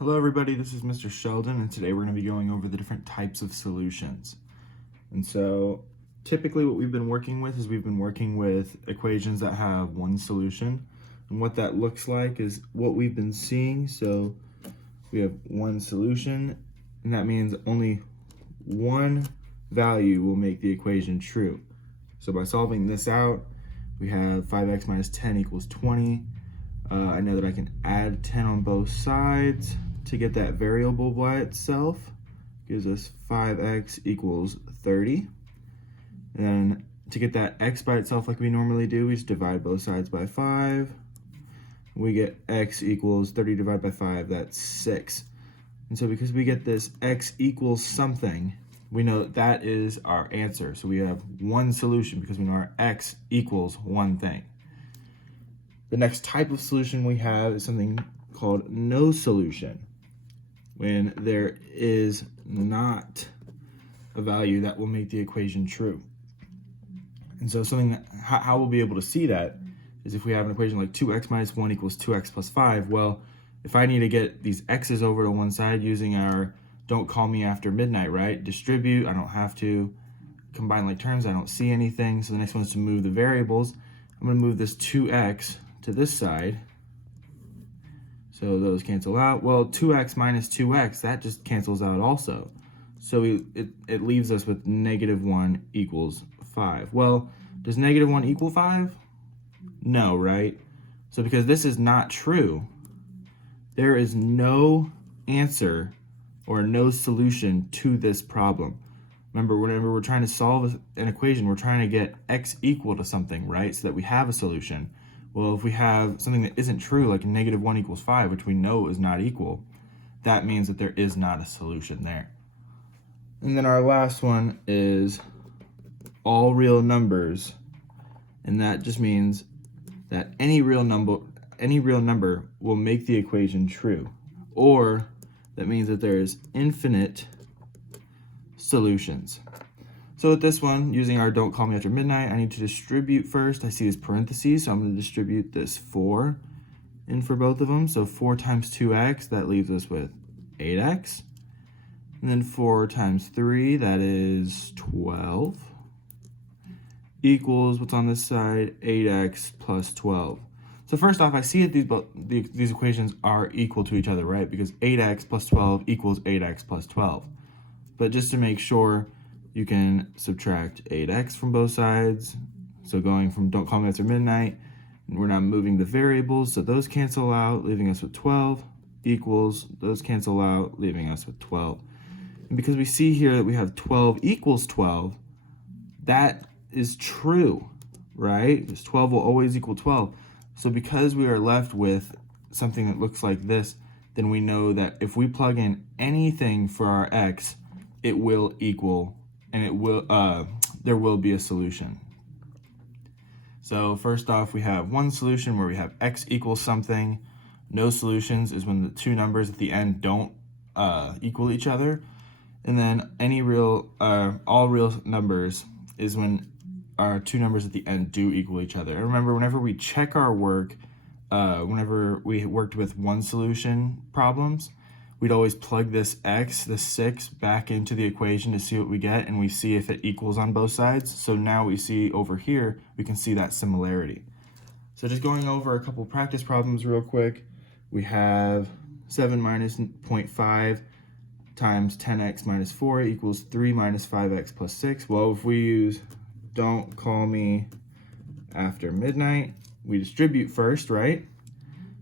Hello everybody, this is Mr. Sheldon, and today we're going to be going over the different types of solutions. And so typically what we've been working with is we've been working with equations that have one solution. And what that looks like is what we've been seeing. So we have one solution, and that means only one value will make the equation true. So by solving this out, we have 5x minus 10 equals 20. I know that I can add 10 on both sides to get that variable by itself. Gives us 5x equals 30. And then to get that x by itself like we normally do, we just divide both sides by 5. We get x equals 30 divided by 5, that's 6. And so because we get this x equals something, we know that that is our answer. So we have one solution because we know our x equals one thing. The next type of solution we have is something called no solution, when there is not a value that will make the equation true. And so how we'll be able to see that is if we have an equation like 2x minus 1 equals 2x plus 5. Well, if I need to get these x's over to one side using our don't call me after midnight, right? Distribute, I don't have to. Combine like terms, I don't see anything. So the next one is to move the variables. I'm going to move this 2x to this side. So those cancel out. Well, 2x minus 2x, that just cancels out also. So it leaves us with negative 1 equals 5. Well, does negative 1 equal 5? No, right? So because this is not true, there is no answer or no solution to this problem. Remember, whenever we're trying to solve an equation, we're trying to get x equal to something, right? So that we have a solution. Well, if we have something that isn't true, like negative 1 equals 5, which we know is not equal, that means that there is not a solution there. And then our last one is all real numbers. And that just means that any real number will make the equation true. Or that means that there is infinite solutions. So with this one, using our don't call me after midnight, I need to distribute first. I see these parentheses, so I'm going to distribute this 4 in for both of them. So 4 times 2x, that leaves us with 8x. And then 4 times 3, that is 12, equals, what's on this side, 8x plus 12. So first off, I see that these equations are equal to each other, right? Because 8x plus 12 equals 8x plus 12. But just to make sure, you can subtract 8x from both sides. So going from don't call me after midnight, and we're now moving the variables, so those cancel out, leaving us with 12, equals, those cancel out, leaving us with 12. And because we see here that we have 12 equals 12, that is true, right? Because 12 will always equal 12. So because we are left with something that looks like this, then we know that if we plug in anything for our x, it will equal, and there will be a solution. So first off, we have one solution where we have x equals something. No solutions is when the two numbers at the end don't equal each other. And then all real numbers is when our two numbers at the end do equal each other. And remember, whenever we check our work, whenever we worked with one solution problems, we'd always plug this x, this 6, back into the equation to see what we get, and we see if it equals on both sides. So now we see over here, we can see that similarity. So just going over a couple practice problems real quick, we have 7 minus 0.5 times 10x minus 4 equals 3 minus 5x plus 6. Well, if we use don't call me after midnight, we distribute first, right?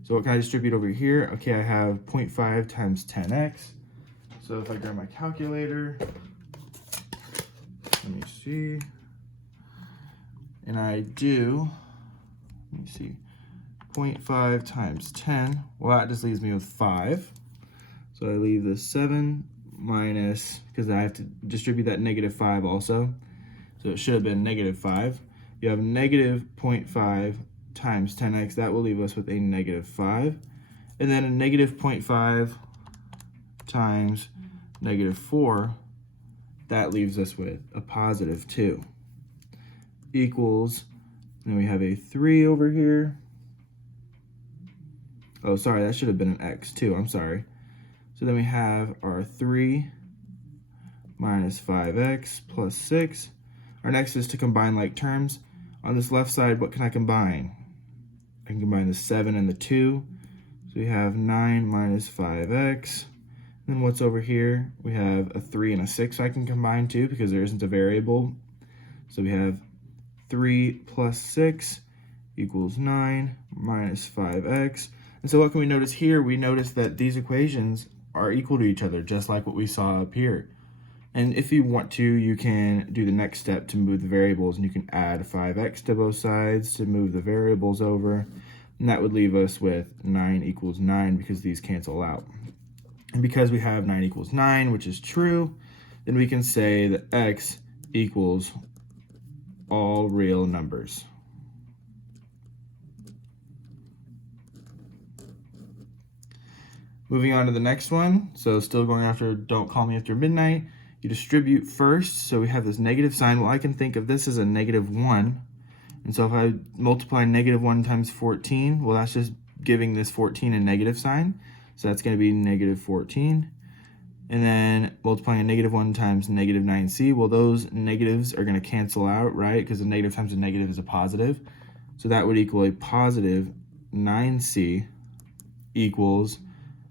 So what can I distribute over here? Okay, I have 0.5 times 10x. So if I grab my calculator, let me see, and I do, let me see, 0.5 times 10, well, that just leaves me with 5. So I leave the 7 minus, because I have to distribute that negative 5 also. So it should have been negative 5. You have negative 0.5 times 10x, that will leave us with a negative 5. And then a negative 0.5 times negative 4, that leaves us with a positive 2. Equals, then we have a 3 over here. Oh, sorry, that should have been an x too, I'm sorry. So then we have our 3 minus 5x plus 6. Our next is to combine like terms. On this left side, what can I combine? I can combine the 7 and the 2. So we have 9 minus 5x. Then what's over here? We have a 3 and a 6 I can combine too because there isn't a variable. So we have 3 plus 6 equals 9 minus 5x. And so what can we notice here? We notice that these equations are equal to each other, just like what we saw up here. And if you want to, you can do the next step to move the variables, and you can add 5x to both sides to move the variables over. And that would leave us with 9 equals 9 because these cancel out. And because we have 9 equals 9, which is true, then we can say that x equals all real numbers. Moving on to the next one, so still going after don't call me after midnight, you distribute first, so we have this negative sign. Well, I can think of this as a -1, and so if I multiply -1 times 14, well, that's just giving this 14 a negative sign, so that's going to be -14. And then multiplying a -1 times -9c, well, those negatives are going to cancel out, right? Because a negative times a negative is a positive. So that would equal a positive 9c equals,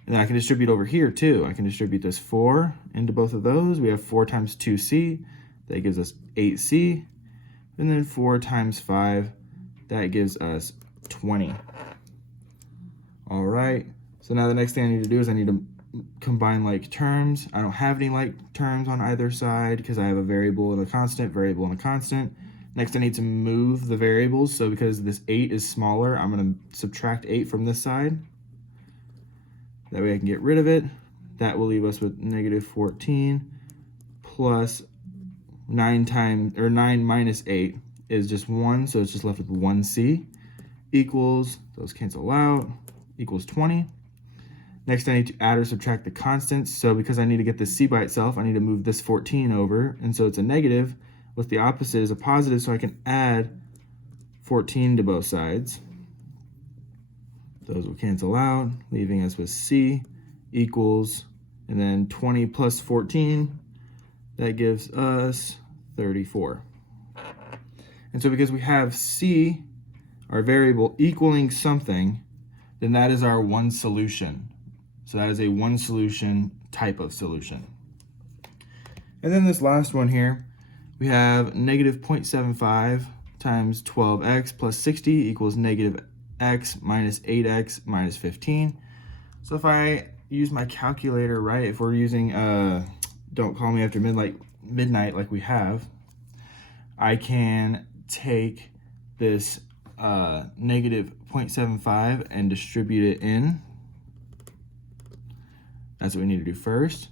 and then I can distribute over here too. I can distribute this 4 into both of those. We have 4 times 2c, that gives us 8c. And then 4 times 5, that gives us 20. All right, so now the next thing I need to do is I need to combine like terms. I don't have any like terms on either side because I have a variable and a constant, variable and a constant. Next, I need to move the variables. So because this 8 is smaller, I'm going to subtract 8 from this side. That way I can get rid of it. That will leave us with -14 plus 9 minus 8 is just 1, so it's just left with 1c equals, those cancel out, equals 20. Next I need to add or subtract the constants. So because I need to get this c by itself, I need to move this 14 over, and so it's a negative. With the opposite is a positive, so I can add 14 to both sides. Those will cancel out, leaving us with c equals, and then 20 plus 14, that gives us 34. And so because we have c, our variable, equaling something, then that is our one solution. So that is a one solution type of solution. And then this last one here, we have -0.75 times 12x plus 60 equals -x minus 8x minus 15. So if I use my calculator, right, if we're using don't call me after midnight like we have, I can take this -0.75 and distribute it in. That's what we need to do first.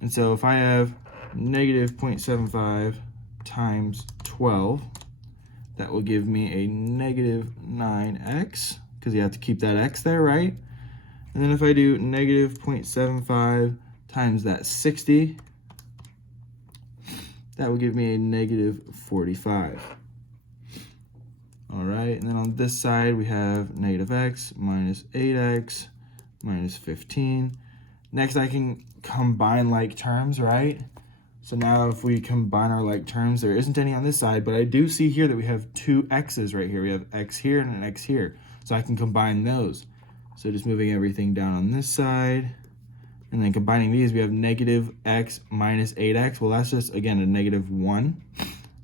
And so if I have -0.75 times 12, that will give me a -9x, because you have to keep that x there, right? And then if I do -0.75 times that 60, that will give me a -45. All right, and then on this side, we have -x minus 8x minus 15. Next, I can combine like terms, right? So now if we combine our like terms, there isn't any on this side, but I do see here that we have two x's right here. We have x here and an x here. So I can combine those. So just moving everything down on this side, and then combining these, we have -x minus 8x. Well, that's just, again, a -1.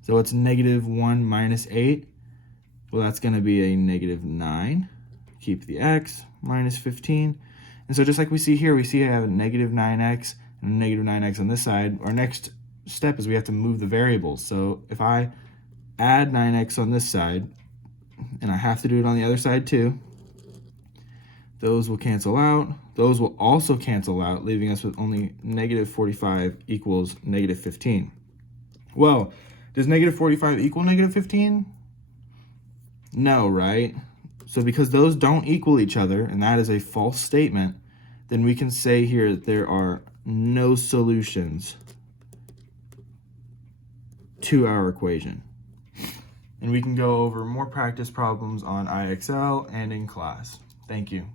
So it's -1 minus 8. Well, that's going to be a -9. Keep the x, minus 15. And so just like we see here, we see I have a -9x and a -9x on this side. Our next step is we have to move the variables. So if I add 9x on this side, and I have to do it on the other side too, those will cancel out. Those will also cancel out, leaving us with only -45 equals -15. Well, does -45 equal -15? No, right? So because those don't equal each other, and that is a false statement, then we can say here that there are no solutions to our equation. And we can go over more practice problems on IXL and in class. Thank you.